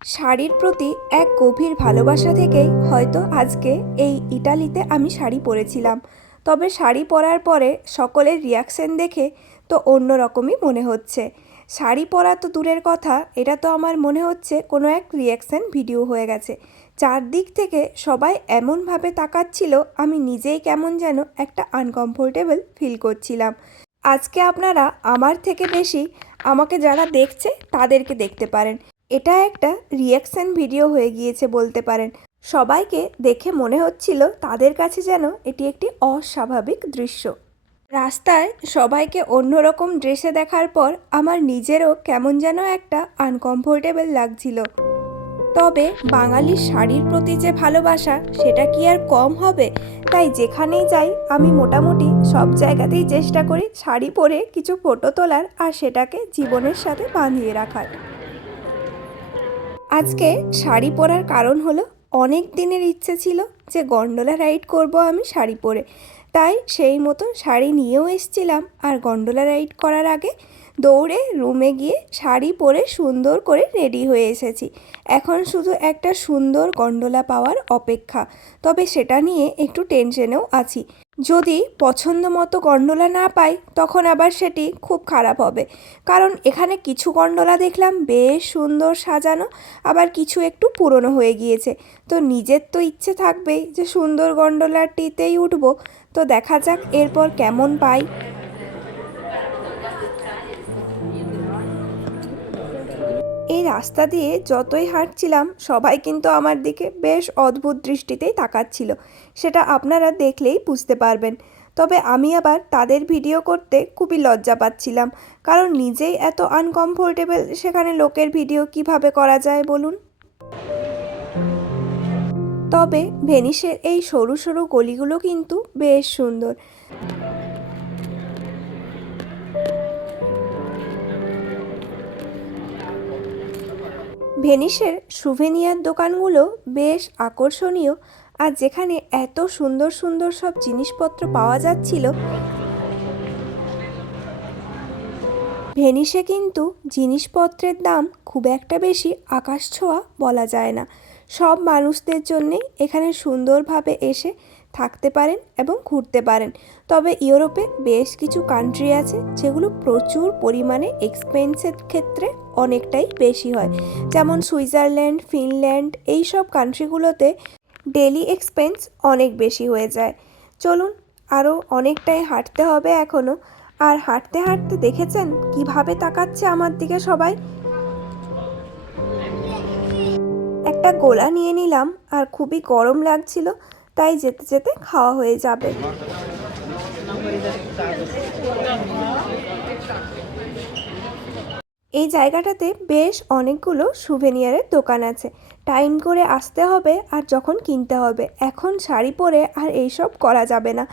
শাড়ির প্রতি এক গভীর ভালোবাসা থেকেই হয়তো আজকে এই ইটালিতে আমি শাড়ি পরেছিলাম। তবে শাড়ি পরার পরে সকলের রিয়াকশন দেখে তো অন্য রকমই মনে হচ্ছে। শাড়ি পরা তো দূরের কথা, এটা তো আমার মনে হচ্ছে কোনো এক রিয়াকশন ভিডিও হয়ে গেছে। চারদিক থেকে সবাই এমনভাবে তাকাচ্ছিল, আমি নিজেই কেমন যেন একটা আনকমফোর্টেবল ফিল করছিলাম। আজকে আপনারা আমার থেকে বেশি আমাকে যারা দেখছে তাদেরকে দেখতে পারেন। এটা একটা রিয়াকশন ভিডিও হয়ে গিয়েছে বলতে পারেন। সবাইকে দেখে মনে হচ্ছিল তাদের কাছে যেন এটি একটি অস্বাভাবিক দৃশ্য। রাস্তায় সবাইকে অন্যরকম ড্রেসে দেখার পর আমার নিজেরও কেমন যেন একটা আনকমফোর্টেবল লাগছিল। তবে বাঙালির শাড়ির প্রতি যে ভালোবাসা সেটা কি আর কম হবে? তাই যেখানেই যাই আমি মোটামুটি সব জায়গাতেই চেষ্টা করি শাড়ি পরে কিছু ফটো তোলার আর সেটাকে জীবনের সাথে বাঁধিয়ে রাখার। আজকে শাড়ি পরার কারণ হলো অনেক দিনের ইচ্ছে ছিল যে গন্ডোলা রাইড করব আমি শাড়ি পরে। তাই সেই মতো শাড়ি নিয়েও এসেছিলাম, আর গন্ডোলা রাইড করার আগে দৌড়ে রুমে গিয়ে শাড়ি পরে সুন্দর করে রেডি হয়ে এসেছি। এখন শুধু একটা সুন্দর গন্ডোলা পাওয়ার অপেক্ষা। তবে সেটা নিয়ে একটু টেনশনেও আছি। যদি পছন্দ মতো গন্ডোলা না পাই তখন আবার সেটি খুব খারাপ হবে। কারণ এখানে কিছু গন্ডোলা দেখলাম বেশ সুন্দর সাজানো, আবার কিছু একটু পুরনো হয়ে গিয়েছে। তো নিজের তো ইচ্ছে থাকবেই যে সুন্দর গন্ডোলাটিতেই উঠবো। তো দেখা যাক এরপর কেমন পাই। এই রাস্তা দিয়ে যতই হাঁটছিলাম সবাই কিন্তু আমার দিকে বেশ অদ্ভুত দৃষ্টিতেই তাকাচ্ছিল। সেটা আপনারা দেখলেই বুঝতে পারবেন। তবে আমি আবার তাদের ভিডিও করতে খুবই লজ্জা পাচ্ছিলাম, কারণ নিজেই এত আনকমফোর্টেবল, সেখানে লোকের ভিডিও কিভাবে করা যায় বলুন। তবে ভেনিসের এই সরু সরু গলিগুলো কিন্তু বেশ সুন্দর। ভেনিসের সুভেনিয়ার দোকানগুলো বেশ আকর্ষণীয়, আর যেখানে এত সুন্দর সুন্দর সব জিনিসপত্র পাওয়া যাচ্ছিল। ভেনিসে কিন্তু জিনিসপত্রের দাম খুব একটা বেশি আকাশ ছোঁয়া বলা যায় না। সব মানুষদের জন্যেই এখানে সুন্দরভাবে এসে থাকতে পারেন এবং ঘুরতে পারেন। তবে ইউরোপে বেশ কিছু কান্ট্রি আছে যেগুলো প্রচুর পরিমাণে এক্সপেন্সের ক্ষেত্রে অনেকটাই বেশি হয়। যেমন সুইজারল্যান্ড, ফিনল্যান্ড, এই সব কান্ট্রিগুলোতে ডেলি এক্সপেন্স অনেক বেশি হয়ে যায়। চলুন, আরও অনেকটাই হাঁটতে হবে এখনও। আর হাঁটতে হাঁটতে দেখেছেন কিভাবে তাকাচ্ছে আমার দিকে সবাই। একটা গোলা নিয়ে নিলাম, আর খুবই গরম লাগছিল, তাই যেতে যেতে খাওয়া হয়ে যাবে। এই জায়গাটাতে বেশ অনেকগুলো সুভেনিয়ারের দোকান আছে। টাইম করে আসতে হবে আর যখন কিনতে হবে। এখন শাড়ি পরে আর এইসব করা যাবে না।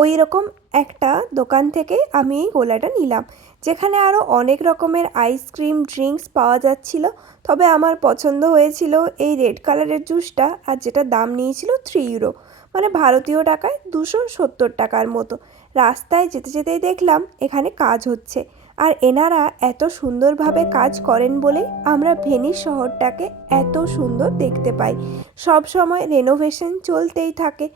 ওই রকম একটা দোকান থেকে আমি এই গোলাটা নিলাম, যেখানে আরও অনেক রকমের আইসক্রিম, ড্রিঙ্কস পাওয়া যাচ্ছিল। তবে আমার পছন্দ হয়েছিল এই রেড কালারের জুসটা, আর যেটা দাম নিয়েছিল 3 ইউরো, মানে ভারতীয় টাকায় 270 টাকার মতো। রাস্তায় যেতে যেতেই দেখলাম এখানে কাজ হচ্ছে, আর এনারা এত সুন্দরভাবে কাজ করেন বলে আমরা ভেনিস শহরটাকে এত সুন্দর দেখতে পাই। সব সময় রেনোভেশন চলতেই থাকে।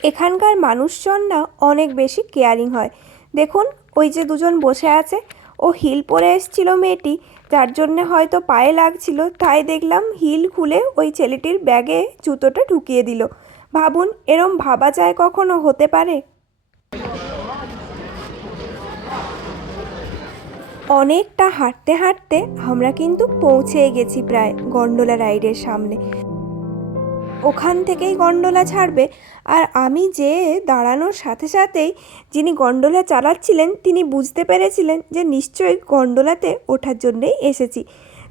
এখানকার মানুষজন না অনেক বেশি কেয়ারিং হয়। দেখুন, ওই যে দুজন বসে আছে, ও হিল পরে এসেছিল মেয়েটি, যার জন্যে হয়তো পায়ে লাগছিল, তাই দেখলাম হিল খুলে ওই ছেলেটির ব্যাগে জুতোটা ঢুকিয়ে দিল। ভাবুন, এরম ভাবা যায় কখনো? হতে পারে? অনেকটা হাঁটতে হাঁটতে আমরা কিন্তু পৌঁছে গেছি প্রায় গন্ডোলা রাইডের সামনে। ওখান থেকেই গন্ডোলা ছাড়বে, আর আমি যেয়ে দাঁড়ানোর সাথে সাথেই যিনি গন্ডোলা চালাচ্ছিলেন তিনি বুঝতে পেরেছিলেন যে নিশ্চয়ই গন্ডোলাতে ওঠার জন্যেই এসেছি।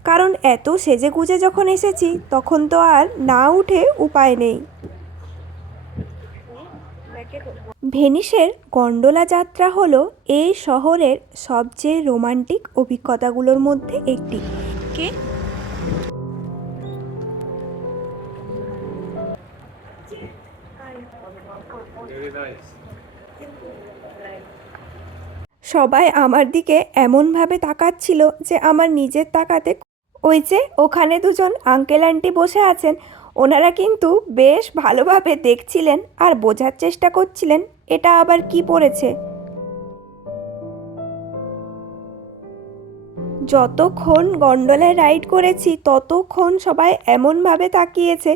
কারণ এত সেজেগুজে যখন এসেছি তখন তো আর না উঠে উপায় নেই। ভেনিসের গন্ডোলা যাত্রা হলো এই শহরের সবচেয়ে রোমান্টিক অভিজ্ঞতাগুলোর মধ্যে একটি। কে সবাই আমার দিকে এমনভাবে তাকাচ্ছিল যে আমার নিজের তাকাতে, ওই যে ওখানে দুজন আঙ্কেল আন্টি বসে আছেন, ওনারা কিন্তু বেশ ভালোভাবে দেখছিলেন আর বোঝার চেষ্টা করছিলেন এটা আবার কি পড়েছে। যতক্ষণ গন্ডোলায় রাইড করেছি ততক্ষণ সবাই এমনভাবে তাকিয়েছে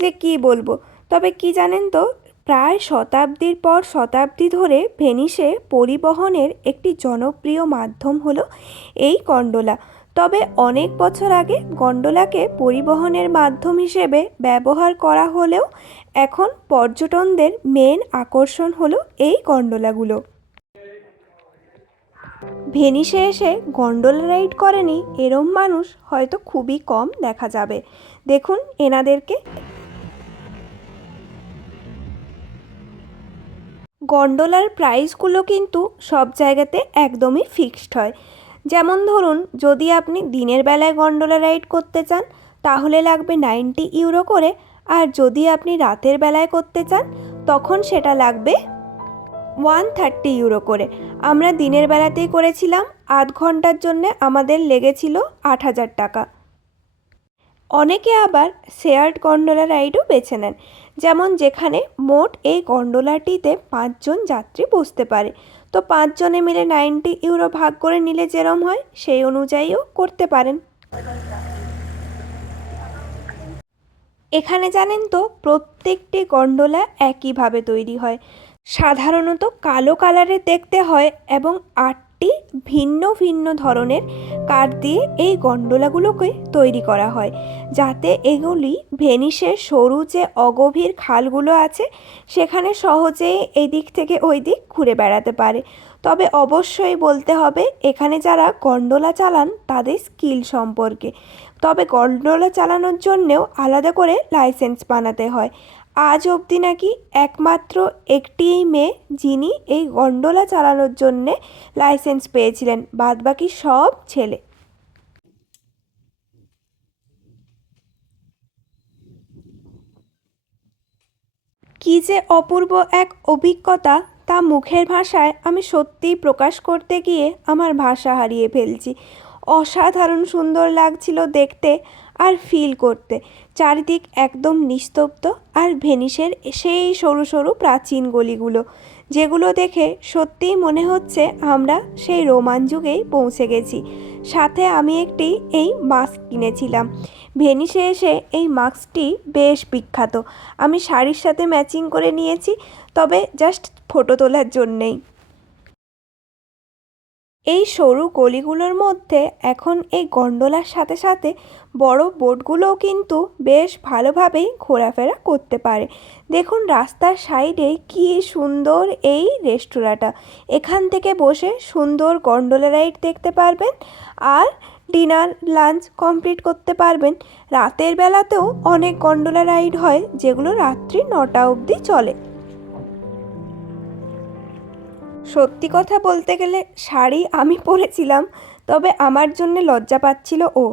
যে কি বলবো। তবে কি জানেন তো, প্রায় শতাব্দীর পর শতাব্দী ধরে ভেনিসে পরিবহনের একটি জনপ্রিয় মাধ্যম হলো এই গন্ডোলা। তবে অনেক বছর আগে গন্ডোলাকে পরিবহনের মাধ্যম হিসেবে ব্যবহার করা হলেও এখন পর্যটনদের মেন আকর্ষণ হলো এই গন্ডোলাগুলো। ভেনিসে এসে গন্ডোলা রাইড করেনি এরম মানুষ হয়তো খুবই কম দেখা যাবে। দেখুন এনাদেরকে। গন্ডোলার প্রাইসগুলো কিন্তু সব জায়গাতে একদমই ফিক্সড হয়। যেমন ধরুন, যদি আপনি দিনের বেলায় গন্ডোলা রাইড করতে চান তাহলে লাগবে 90 ইউরো করে, আর যদি আপনি রাতের বেলায় করতে চান তখন সেটা লাগবে 130 ইউরো করে। আমরা দিনের বেলাতেই করেছিলাম, আধ ঘন্টার জন্যে আমাদের লেগেছিল 8,000 টাকা। অনেকে আবার শেয়ার্ড গন্ডোলা রাইডও বেছে নেন, যেমন যেখানে মোট এই গন্ডোলাটিতে 5 জন যাত্রী বসতে পারে। তো 5 জনে মিলে 90 ইউরো ভাগ করে নিলে যেরম হয় সেই অনুযায়ীও করতে পারেন। এখানে জানেন তো, প্রত্যেকটি গন্ডোলা একইভাবে তৈরি হয়। সাধারণত কালো কালারের দেখতে হয় এবং 8টি ভিন্ন ভিন্ন ধরনের কাঠ দিয়ে এই গন্ডোলাগুলোকে তৈরি করা হয়, যাতে এগুলি ভেনিসের সরু যে অগভীর খালগুলো আছে সেখানে সহজেই এই দিক থেকে ওই দিক ঘুরে বেড়াতে পারে। তবে অবশ্যই বলতে হবে এখানে যারা গন্ডোলা চালান তাদের স্কিল সম্পর্কে। তবে গন্ডোলা চালানোর জন্যেও আলাদা করে লাইসেন্স বানাতে হয়। আজ অবধি নাকি একমাত্র একটি মেয়ে যিনি এই গন্ডোলা চালানোর জন্যে লাইসেন্স পেয়েছিলেন, বাদবাকি সব ছেলে। কী যে অপূর্ব এক অভিজ্ঞতা, তা মুখের ভাষায় আমি সত্যিই প্রকাশ করতে গিয়ে আমার ভাষা হারিয়ে ফেলছি। অসাধারণ সুন্দর লাগছিল দেখতে আর ফিল করতে। চারিদিক একদম নিস্তব্ধ, আর ভেনিসের সেই সরু সরু প্রাচীন গলিগুলো, যেগুলো দেখে সত্যিই মনে হচ্ছে আমরা সেই রোমান যুগেই পৌঁছে গেছি। সাথে আমি একটি এই মাস্ক কিনেছিলাম। ভেনিসে এসে এই মাস্কটি বেশ বিখ্যাত। আমি শাড়ির সাথে ম্যাচিং করে নিয়েছি, তবে জাস্ট ফটো তোলার জন্যেই। এই সরু গলিগুলোর মধ্যে এখন এই গন্ডোলার সাথে সাথে বড় বোটগুলোও কিন্তু বেশ ভালোভাবেই ঘোরাফেরা করতে পারে। দেখুন রাস্তার সাইডে কি সুন্দর এই রেস্তোরাঁটা। এখান থেকে বসে সুন্দর গন্ডোলা রাইড দেখতে পারবেন আর ডিনার লাঞ্চ কমপ্লিট করতে পারবেন। রাতের বেলাতেও অনেক গন্ডোলা রাইড হয় যেগুলো রাত্রি 9টা অবধি চলে। সত্যি কথা বলতে গেলে শাড়ি আমি পরেছিলাম, তবে আমার জন্যে লজ্জা পাচ্ছিল ও।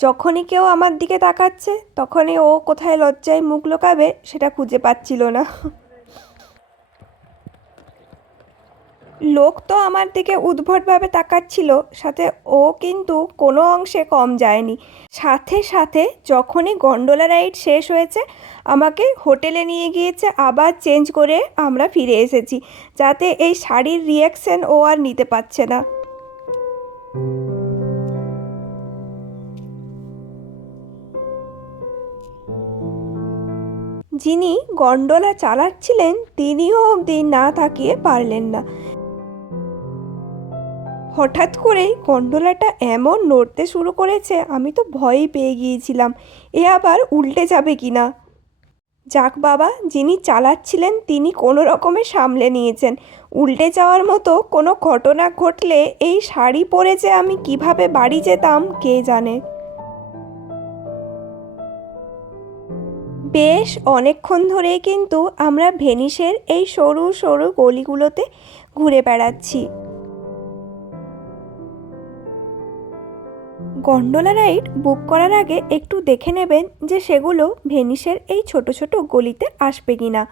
যখনই কেউ আমার দিকে তাকাচ্ছে তখনই ও কোথায় লজ্জায় মুখ লুকাবে সেটা খুঁজে পাচ্ছিল না। লোক তো আমার দিকে উদ্ভটভাবে তাকাচ্ছিল, সাথে ও কিন্তু কোনো অংশে কম যায়নি। সাথে সাথে যখনই গন্ডোলা রাইড শেষ হয়েছে আমাকে হোটেলে নিয়ে গিয়েছে, আবার চেঞ্জ করে আমরা ফিরে এসেছি, যাতে এই শাড়ির রিয়াকশন ও আর নিতে পারছে না। যিনি গন্ডোলা চালাচ্ছিলেন তিনিও অবধি না তাকিয়ে পারলেন না। হঠাৎ করেই গন্ডোলাটা এমন নড়তে শুরু করেছে, আমি তো ভয়ই পেয়ে গিয়েছিলাম এ আবার উল্টে যাবে কি না। যাক বাবা, যিনি চালাচ্ছিলেন তিনি কোনো রকমে সামলে নিয়েছেন। উল্টে যাওয়ার মতো কোনো ঘটনা ঘটলে এই শাড়ি পরে যে আমি কিভাবে বাড়ি যেতাম কে জানে। বেশ অনেকক্ষণ ধরেই কিন্তু আমরা ভেনিসের এই সরু সরু গলিগুলোতে ঘুরে বেড়াচ্ছি। গন্ডোলা রাইড বুক করার আগে একটু দেখে নেবেন যে সেগুলো ভেনিসের এই ছোট ছোট গলিতে আসবে কিনা।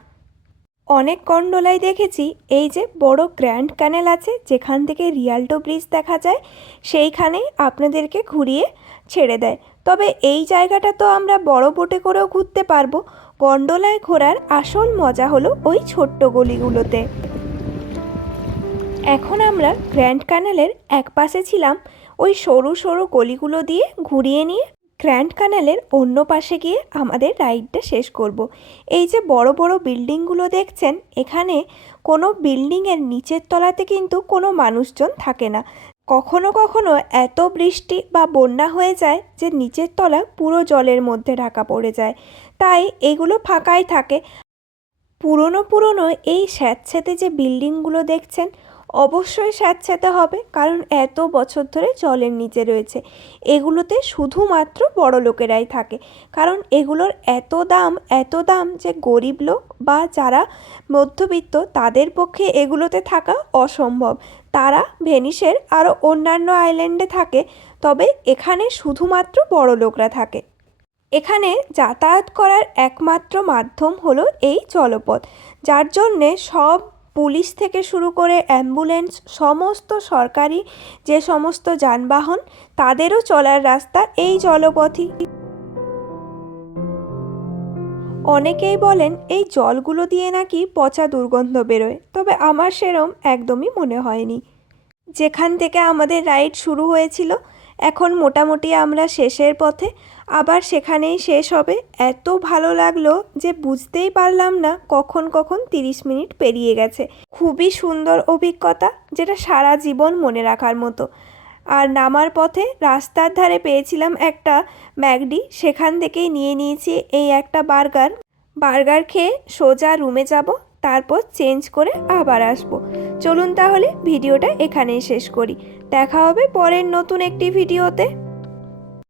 অনেক গন্ডোলায় দেখেছি এই যে বড় গ্র্যান্ড ক্যানেল আছে যেখান থেকে রিয়াল্টো ব্রিজ দেখা যায়, সেইখানেই আপনাদেরকে ঘুরিয়ে ছেড়ে দেয়। তবে এই জায়গাটা তো আমরা বড় বোটে করেও ঘুরতে পারবো, গন্ডোলায় ঘোরার আসল মজা হলো ওই ছোট্ট গলিগুলোতে। এখন আমরা গ্র্যান্ড ক্যানেলের এক পাশে ছিলাম, ওই সরু সরু গলিগুলো দিয়ে ঘুরিয়ে নিয়ে গ্র্যান্ড ক্যানেলের অন্য পাশে গিয়ে আমাদের রাইডটা শেষ করব। এই যে বড় বড় বিল্ডিংগুলো দেখছেন, এখানে কোনো বিল্ডিংয়ের নিচের তলাতে কিন্তু কোনো মানুষজন থাকে না। কখনো কখনো এত বৃষ্টি বা বন্যা হয়ে যায় যে নিচের তলা পুরো জলের মধ্যে ঢাকা পড়ে যায়, তাই এগুলো ফাঁকাই থাকে। পুরনো পুরনো এই স্যাঁতস্যাঁতে যে বিল্ডিংগুলো দেখছেন, অবশ্যই স্যাঁতস্যাঁতে হবে, কারণ এত বছর ধরে জলের নিচে রয়েছে। এগুলোতে শুধুমাত্র বড় লোকেরাই থাকে, কারণ এগুলোর এত দাম যে গরিব লোক বা যারা মধ্যবিত্ত তাদের পক্ষে এগুলোতে থাকা অসম্ভব। তারা ভেনিসের আরও অন্যান্য আইল্যান্ডে থাকে, তবে এখানে শুধুমাত্র বড় লোকরা থাকে। এখানে যাতায়াত করার একমাত্র মাধ্যম হলো এই জলপথ, যার জন্যে সব পুলিশ থেকে শুরু করে অ্যাম্বুলেন্স, সমস্ত সরকারি যে সমস্ত যানবাহন, তাদেরও চলার রাস্তা এই জলপথই। অনেকেই বলেন এই জলগুলো দিয়ে নাকি পচা দুর্গন্ধ বেরোয়, তবে আমার সেরম একদমই মনে হয়নি। যেখান থেকে আমাদের রাইড শুরু হয়েছিল, এখন মোটামুটি আমরা শেষের পথে, আবার সেখানেই শেষ হবে। এত ভালো লাগলো যে বুঝতেই পারলাম না কখন 30 মিনিট পেরিয়ে গেছে। খুবই সুন্দর অভিজ্ঞতা, যেটা সারা জীবন মনে রাখার মতো। আর নামার পথে রাস্তার ধারে পেয়েছিলাম একটা ম্যাকডি, সেখান থেকেই নিয়ে নিয়েছি এই একটা বার্গার খেয়ে সোজা রুমে যাব, তারপর চেঞ্জ করে আবার আসব। চলুন তাহলে ভিডিওটা এখানেই শেষ করি। দেখা হবে পরের নতুন একটি ভিডিওতে।